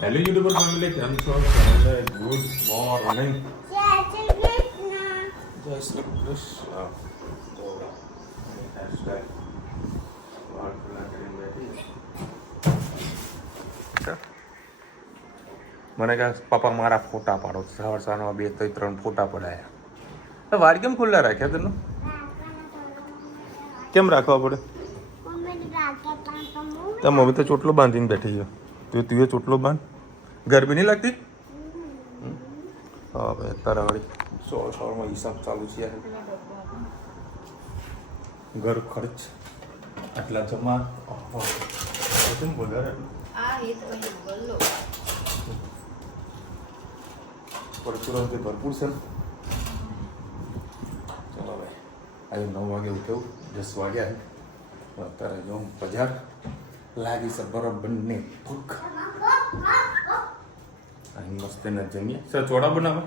Hello YouTuber family, કેમ છો? Good morning. જય શ્રી કૃષ્ણ. મને કહે પપ્પા મારા ફોટા પાડો. સવાર સવારમાં 2-3 ફોટા પડાયા. વાળ કેમ ખુલ્લા રાખ્યા તને? કેમ રાખવા પડે? તો મમ્મી તો ચોટલો બાંધીને બેઠી છે. તું એ ચોટલો બાંધ. ગરમી નહીં લાગતી? હા ભાઈ, તારા વાળી સવારમાં હિસાબ ચાલુ છે. ઘર ખર્ચ આટલા જમા કેમ બોલ્યા? પરચુરમથી ભરપૂર છે ને. ચલો ભાઈ, આજે 9 વાગે ઉઠ્યું, 10 વાગ્યા છે. અત્યારે જો બજાર લાગી છે બરોબરની ભૂખ. અહીં મસ્ત ને જમીએ. સર ચોળા બનાવે?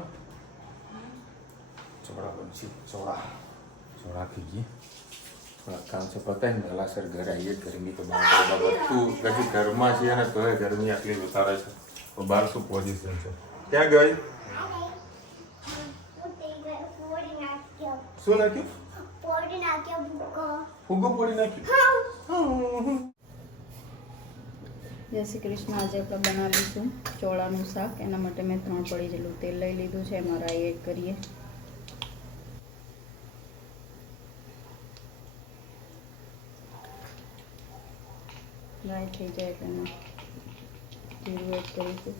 ચોળા બનશે. ચોળા ખાઈએ. થોડા કામ છે પતાય ને પહેલાં સર ઘરે આવીએ. ગરમી તો બહાર બધું હજી ઘરમાં છીએ ને તો ગરમી આટલી ઉતારે છે. તો બહાર શું પોઝિશન છે? ક્યાં ગઈ? શું નાખ્યું? ફુગ્ગો પોડી નાખ્યું. જય શ્રી કૃષ્ણ. આજે આપણે બનાવીશું ચોળાનું શાક. એના માટે મેં 3 પડી જેટલું તેલ લઈ લીધું છે. એમાં રાઈ એડ કરીએ. રાઈ થઈ જાય એટલે એમાં જીરું એડ કરીશું.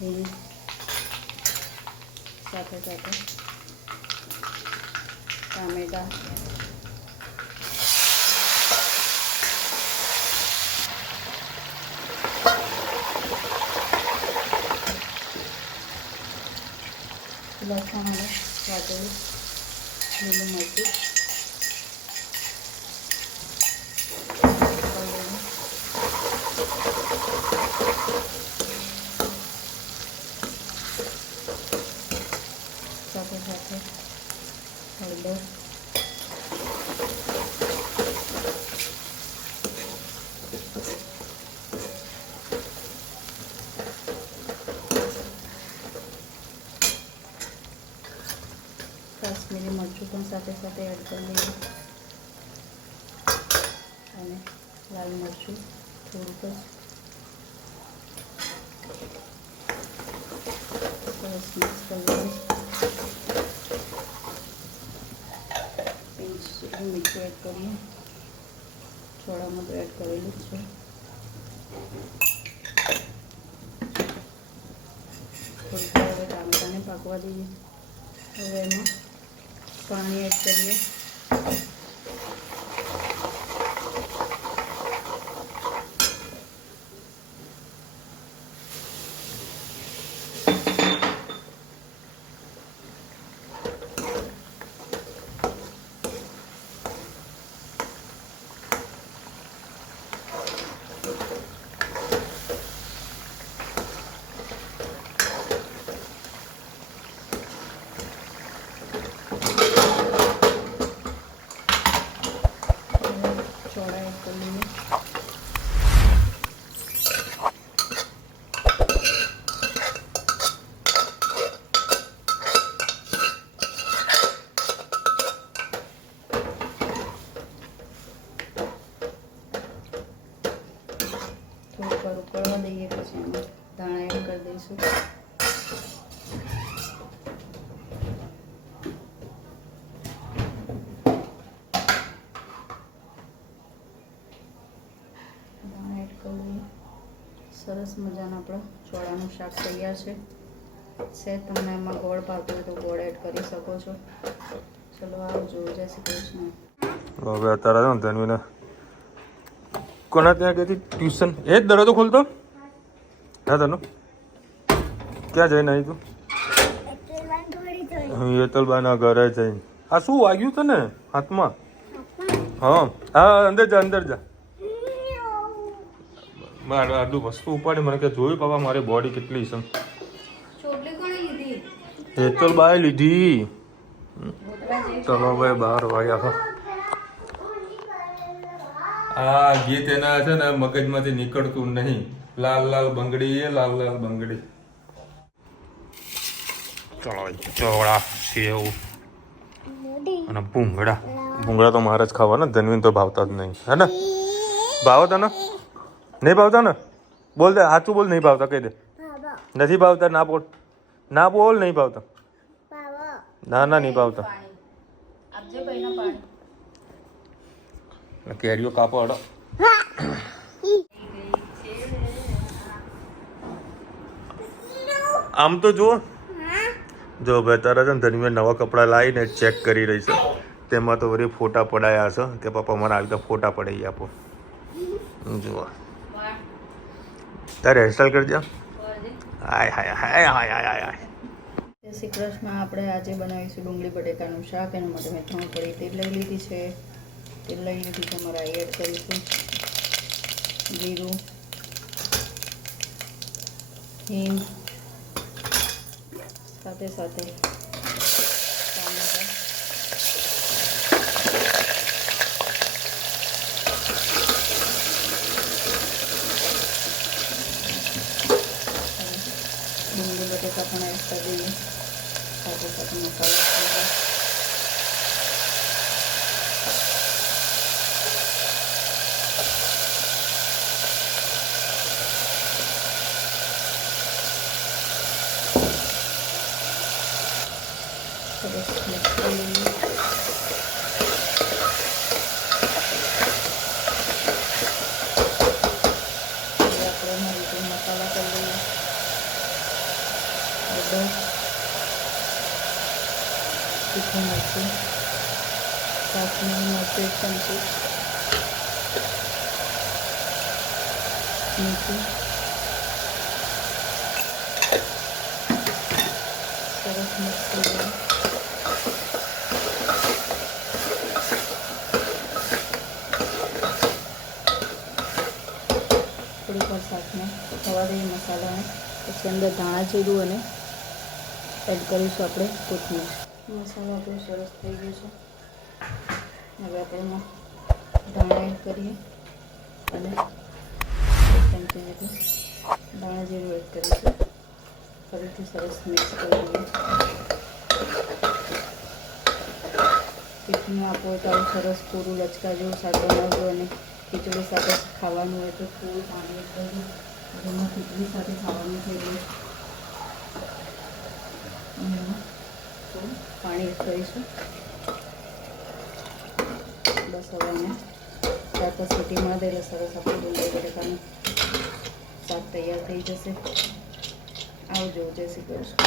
હિંગ સાથે ટામેટા, લસણ અને કાઢેલું લીલું મરચું, સાથે હળદર, કાશ્મીરી મરચું પણ સાથે એડ કરી લઈએ અને લાલ મરચું થોડુંક જ સરસ મિક્સ કરી લઈએ. મીઠું એડ કરીએ. ચોળામાં તો એડ કરેલું જ છે. થોડીક હવે ટામેટાને પાકવા દઈએ. હવે એમાં પાણી એડ કરીએ. ઉકળવા દઈએ પછી એમાં દાણા એડ કરી દઈશું. દાણા એડ કરી દઈએ. સરસ મજાનું આપણા ચોળાનું શાક તૈયાર છે. તમને એમાં ગોળ ભાવતું હોય તો ગોળ એડ કરી શકો છો. ચલો આવજો. જય શ્રી કૃષ્ણ. હવે અત્યારે ધનવીને કોના ત્યાં ગઈ હતી ટ્યુશન? એ જ દરવાજો ખોલતો? હા તનો ક્યાં જઈને આવી તું? યેતલબાના ઘરે જઈને. આ શું વાગ્યું તને હાથમાં? હા અંદર જા. મારે આટલું વસ્તુ ઉપાડી મને કે જોયું પાપા મારી બોડી કેટલી છે. યેતલબાએ લીધી. ચલો ભાઈ 12 વાગ્યા. આ ગીત એના છે ને મગજમાંથી નીકળતું નહીં. લાલ લાલ બંગડી લાલ લાલ બંગડી. ચલો ચોળા સેવ અને ભૂંગળા. ભૂંગળા તો મારે જ ખાવાના, ધનવીન તો ભાવતા જ નહીં, હે ને? ભાવો તને? નહીં ભાવતા ને? બોલ દે, સાચું બોલ. નહીં ભાવતા, કહી દે. નથી ભાવતા, ના બોલ. ના બોલ, નહીં ભાવતા. ના ના, નહીં ભાવતા. કેરીઓ કાપો હડો. આમ તો જુઓ, જો ભાઈ તારા છે ને ધનવીર નવા કપડાં લાવીને ચેક કરી રહી છે. તેમાં તો વળી ફોટા પડાયા છે કે પપ્પા મને આવી રીતે ફોટા પડાવી આપો. જુઓ તારે હેરસ્ટાઈલ કરી દે. હાય હાય હાય હાય હાય હાય. જય શ્રી કૃષ્ણ. આપણે આજે બનાવીશું ડુંગળી બટેકાનું શાક. એના માટે મેં 3 કળી તેલ લઈ લીધી છે. તેલ લઈ લીધી છે, અમારે એડ કરીશું જીરું, હિંગ, સાથે સાથે ટામેટાં, ડુંગળી બટેકા પણ એડ કરી દઈએ. સાથે સાથે મસાલા સરસ મિક્સ કરી લઈએ. હવે આપણે એના રીતે મસાલા કરી લઈએ. હળદર, તીખું મરચું, કાશ્મીરી મરચું 1 ચમચી, મીઠું, સરસ મિક્સ કરી લઈએ. થોડીક વાર શાકને થવા દઈએ મસાલાને. પછી અંદર ધાણા જીરું અને એડ કરીશું આપણે કોથમીર. મસાલો આપણો સરસ થઈ ગયો છે. હવે આપણે એમાં ધાણા એડ કરીએ અને 1 ચમચી જેટલું ધાણા જીરું એડ કરીશું. ફરીથી સરસ મિક્સ કરી દઈએ. તીખું આપવું હોય તો આવું સરસ પૂરું લચકા જેવું શાક બનાવવું અને ખીચડી સાથે ખાવાનું હોય તો થોડું પાણી એડ કરવું. એમાં ખીચડી સાથે ખાવાનું થઈ ગયું. થોડું પાણી એડ કરીશું. બસ હવે અમે 4-5 સીટી મારી દઈએ એટલે સરસ આપણું ડુંગળી બટેકાનું શાક તૈયાર થઈ જશે. આવજો. જય શ્રી કૃષ્ણ.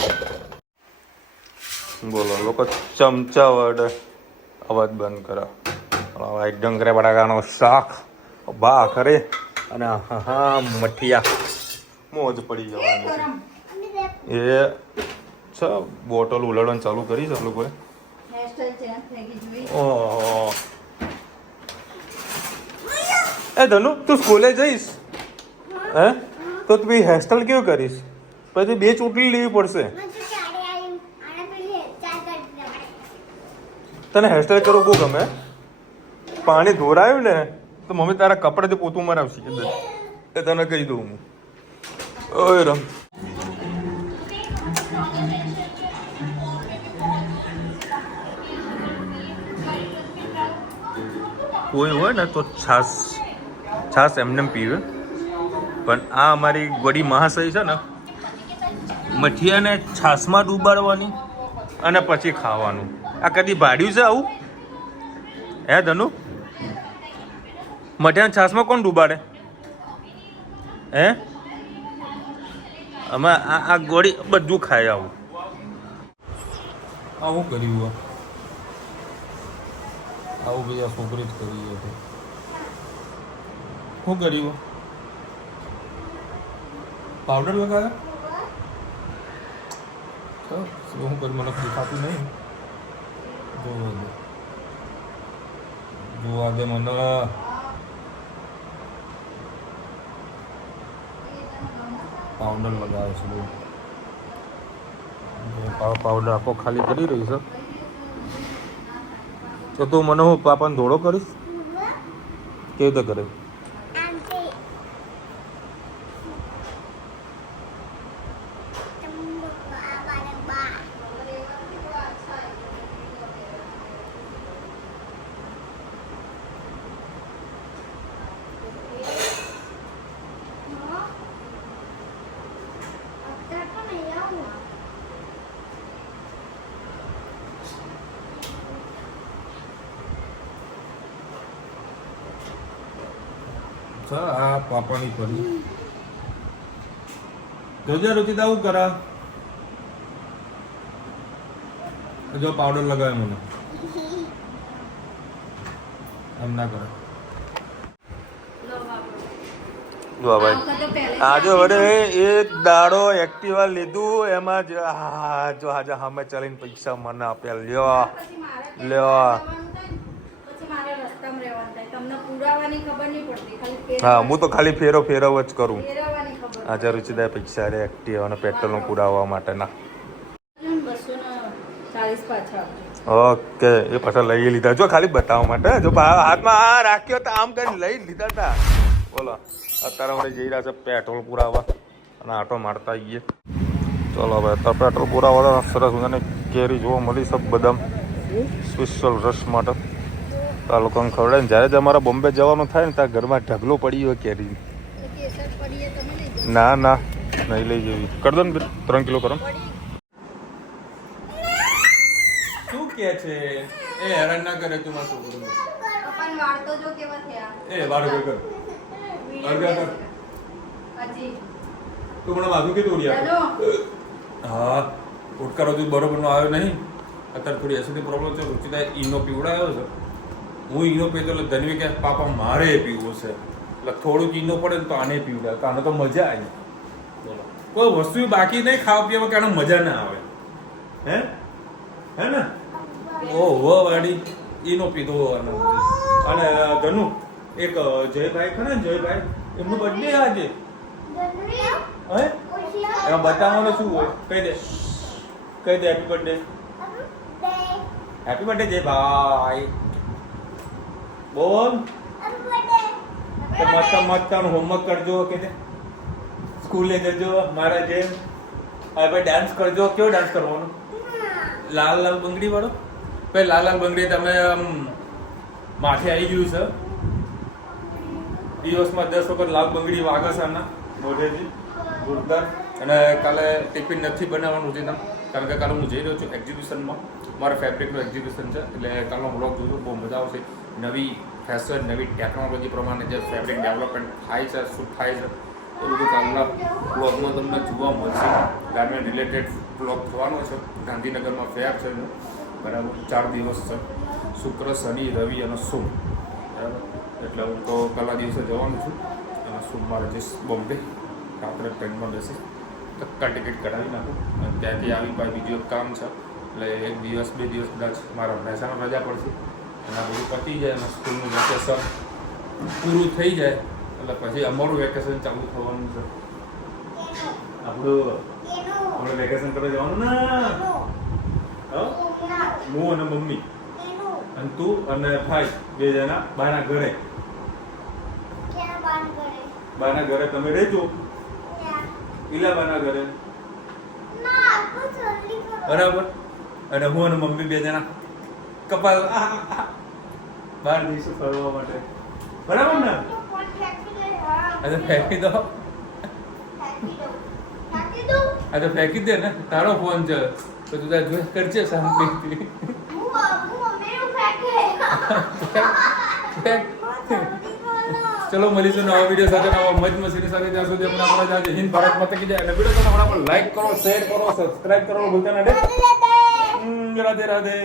બોલો લોકો ચમચા વડે અવાજ બંધ કરો. ડુંગળી બટાકાનું શાક બા ખરે અને હા મઠિયા મોજ પડી જવાની એ છે. બોટલ ઉલાડવાનું ચાલુ કરી છે લોકોએ. ઓહો એ ધનુ તું સ્કૂલે જઈશ હે તો તું હેરસ્ટાઈલ કેવું કરીશ? પછી 2 ચોટલી લેવી પડશે. તને હેરસ્ટાઈલ કરવું બહુ ગમે? પાણી ધોરાયું ને તો મમ્મી તારા કપડાથી પોતું મરાવશે એ તને કહી દઉં હું. ઓય રમ કોઈ હોય ને તો છાશ એમને પીવે. પણ આ અમારી ગોડી મહાશય છે ને મઠિયાને છાશમાં ડૂબાડવાની અને પછી ખાવાનું. આ કદી ભાડ્યું છે આવું? હે ધનુ? મઠિયાને છાશમાં કોણ ડૂબાડે? હે અમે આ ગોળી બધું ખાય આવું. આવું કર્યું આવું ભાઈ આ છોકરી જ કરી હતી. શું કર્યું? પાવડર લગાવ્યો? શું કરું મને દેખાતું નહીં. જોવા દે મને. પાવડર લગાવે છે બહુ. પાવડર આખો ખાલી કરી રહી છે. તો તું મને હું પાપાને ધોળો કરીશ? કેવી રીતે કરે? આ પાપાની પડી જોજે રુચિતા આવું કરા જો પાવડર લગાવે મને એમ ના કરે જો ભાઈ આજે વડે એક દાડો એક્ટિવા લીધું એમાં જો આજે સામે ચાલીને પૈસા મને આપ્યા લ્યો લ્યો હા હું તો ખાલી ફેરવ જ કરું આજે રુચિદાએ પૈસા રે એક્ટિવા અને પેટ્રોલનું પુરાવવા માટેના ઓકે એ પાછા લઈ લીધા જો ખાલી બતાવવા માટે જો હાથમાં આ રાખ્યો તો આમ કરીને લઈ લીધા હતા બોલો અત્યારે અમે જઈ રહ્યા છે પેટ્રોલ પુરાવવા અને આટો મારતા આવીએ ચલો ભાઈ અત્યારે પેટ્રોલ પુરાવવા સરસ મને કેરી જોવા મળી સબ બદામ સ્પેશિયલ રસ માટે આ લોકોને ખવડાવે ને જ્યારે અમારે બોમ્બે જવાનું થાય ને ત્યાં ઘરમાં ઢગલો પડી હોય કેરી ના ના નહીં લઈ જવી કરી દો ને 3 કિલો કરો શું કે છે એ હેરાન ના કરે તું મારું છોકરું એ વાળો કર તું મને માથું કીધું ઉડ્યા હા ઉટકારો તું બરોબર નો આવ્યો નહીં અત્યારે થોડી એસિડિટી પ્રોબ્લેમ છે રુચિતા ઈનો પીવડાવ્યો છે હું ઈનો પીતો એટલે ધનવી કે પાપા મારે પીવું છે એટલે થોડુંક ઈનો પડે ને તો આને પીવડાવે તો આને તો મજા આવી કોઈ વસ્તુ બાકી નહીં ખાવા પીવામાં કે આને મજા ના આવે હે હે ને ઓહો વાડી ઈનો પીધો અને ધનુ એક જયભાઈ ખરા ને જયભાઈ એમનો બર્થડે આજે હે એમાં બતાવવાનું શું હોય કહી દે હેપી બર્થડે જયભાઈ બોલ મત હોમવર્ક કરજો કે સ્કૂલે જજો મારા જેમ હવે ડાન્સ કરજો કેવો ડાન્સ કરવાનો લાલ લાલ બંગડી વાળો ભાઈ લાલ લાલ બંગડી તમે આમ માથે આવી ગયું છે દિવસમાં 10 વખત લાલ બંગડી વાગે છે આના મોઢેથી જોરદાર અને કાલે ટિફિન નથી બનાવવાનું છે કારણ કે કાલે હું જઈ રહ્યો છું એક્ઝિબિશનમાં મારા ફેબ્રિકનું એક્ઝિબિશન છે એટલે કાલનો બ્લોગ જોજો બહુ મજા આવશે નવી ફેશન નવી ટેકનોલોજી પ્રમાણે જે ફેબ્રિક ડેવલપમેન્ટ થાય છે શું થાય છે એ બધું કાલના બ્લોગમાં તમને જોવા મળશે ગાર્મેન્ટ રિલેટેડ બ્લોગ થવાનો છે ગાંધીનગરમાં ફેર છે બરાબર 4 દિવસ છે શુક્ર શનિ રવિ અને સોમ બરાબર એટલે હું તો પહેલા દિવસે જવાનું છું અને સોમવારે જઈશ બોમ્બે રાત્રે ટ્રેનમાં બેસી તત્કાળ ટિકિટ કઢાવી નાખું અને ત્યાંથી આવી પાસે બીજું એક કામ છે એટલે 1 દિવસ 2 દિવસ કદાચ મારા મહેસાણા રજા પડશે અને આ બધું પતી જાય અને સ્કૂલનું વેકેશન પૂરું થઈ જાય એટલે પછી અમારું વેકેશન ચાલુ થવાનું છે આપણે વેકેશન કરવા જવાનું ના હું અને મમ્મી અને તું અને ભાઈ 2 જણા બાના ઘરે તમે રહેજો ઈલાબાના ઘરે બરાબર અને હું અને મમ્મી 2 જણા કપાલ બહાર જઈશું ફરવા માટે બરાબર ને અરે ફેંકી દો અરે ફેંકી દે ને તારો ફોન છે તો તું તાર જોઈ કરજે શાંતિથી ચલો મળીશું નવા વિડીયો સાથે નવા મજ મસ્તી સાથે ત્યાં સુધી અમને આપણા જય હિન્દ ભારત માતા કી જય અને વિડીયો તમને હમણાં લાઈક કરો શેર કરો સબસ્ક્રાઇબ કરો ભૂલતા ના રાધે રાધે